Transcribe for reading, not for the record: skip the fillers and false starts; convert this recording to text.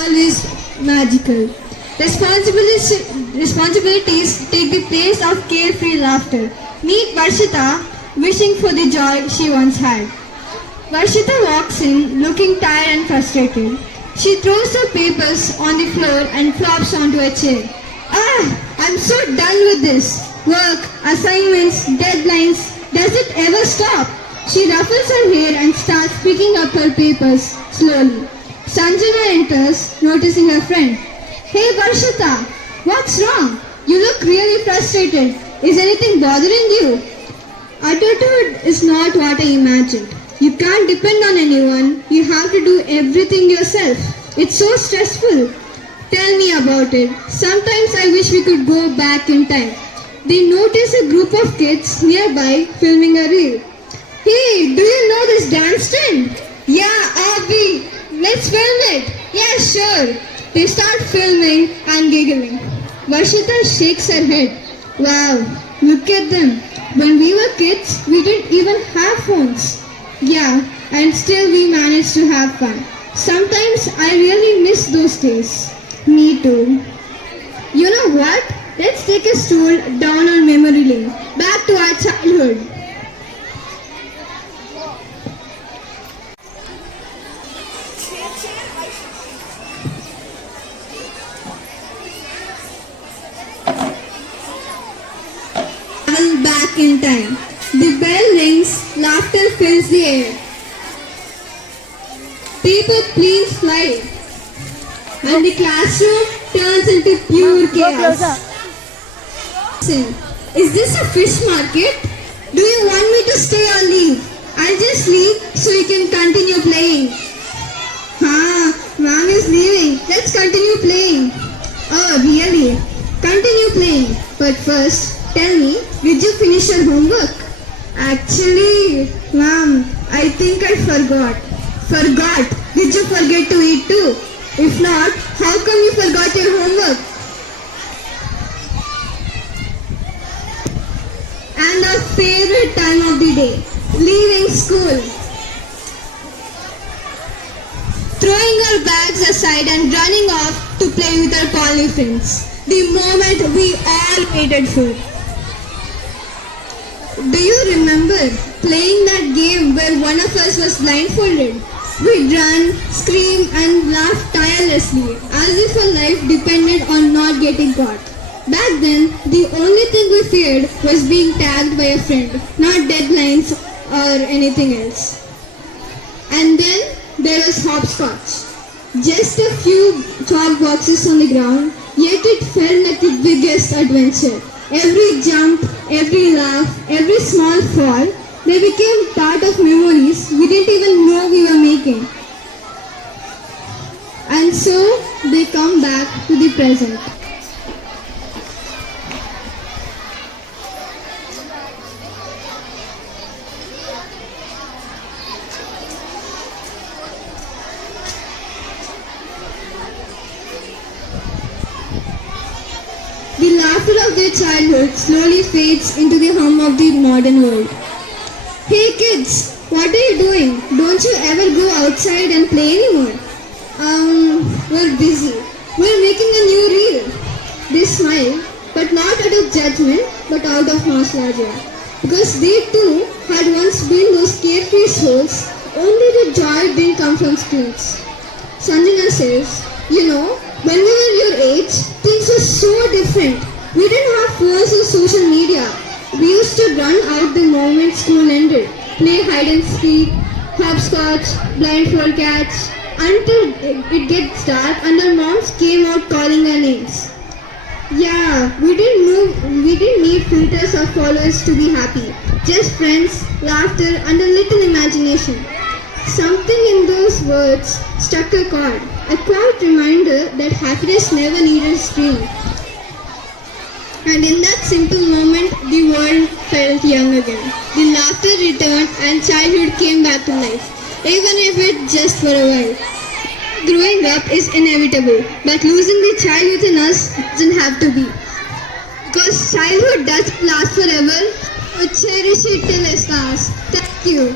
always magical. Responsibilities take the place of carefree laughter. Meet Varshita, wishing for the joy she once had. Varshita walks in, looking tired and frustrated. She throws her papers on the floor and flops onto a chair. I'm so done with this. Work, assignments, deadlines. Does it ever stop? She ruffles her hair and starts picking up her papers slowly. Sanjana enters, noticing her friend. Hey Varshita, what's wrong? You look really frustrated. Is anything bothering you? Adulthood is not what I imagined. You can't depend on anyone. You have to do everything yourself. It's so stressful. Tell me about it. Sometimes I wish we could go back in time. They notice a group of kids nearby filming a reel. Hey, do you know this dance trend? Yeah, Abby. Let's film it. Yeah, sure. They start filming and giggling. Varshita shakes her head. Wow, look at them. When we were kids, we didn't even have phones. Yeah, and still we managed to have fun. Sometimes I really miss those days. Me too. You know what? Let's take a stroll down our memory lane. Back to our childhood. Back in time. The bell rings, laughter fills the air. Paper planes fly, and the classroom turns into pure chaos. Listen, is this a fish market? Do you want me to stay or leave? I'll just leave so you can continue playing. Mom is leaving. Let's continue playing. Oh, really? Continue playing. But first, tell me, did you finish your homework? Actually, Mom, I think I forgot. Forgot? Did you forget to eat too? If not, how come you forgot your homework? And our favorite time of the day, leaving school. Throwing our bags aside and running off to play with our colony friends. The moment we all waited for. Do you remember playing that game where one of us was blindfolded? We'd run, scream and laugh tirelessly as if our life depended on not getting caught. Back then, the only thing we feared was being tagged by a friend, not deadlines or anything else. And then there was hopscotch. Just a few chalk boxes on the ground, yet it felt like the biggest adventure. Every jump, every laugh, every small fall, they became part of memories we didn't even know we were making. And so, they come back to the present. The laughter of their childhood slowly fades into the hum of the modern world. Hey kids, what are you doing? Don't you ever go outside and play anymore? We're busy. We're making a new reel. They smile, but not out of judgment, but out of nostalgia. Because they too had once been those carefree souls, only the joy didn't come from screens. Sanjana says, you know, when we were your age, things were so different. We didn't have phones or social media. We used to run out the moment school ended, play hide and seek, hopscotch, blindfold catch, until it gets dark and our moms came out calling our names. Yeah, we didn't need filters or followers to be happy. Just friends, laughter and a little imagination. Something in those words struck a chord. A quiet reminder that happiness never needed a screen. And in that simple moment, the world felt young again. The laughter returned and childhood came back to life, even if it's just for a while. Growing up is inevitable, but losing the child within us doesn't have to be. Because childhood doesn't last forever, so cherish it till it lasts. Thank you.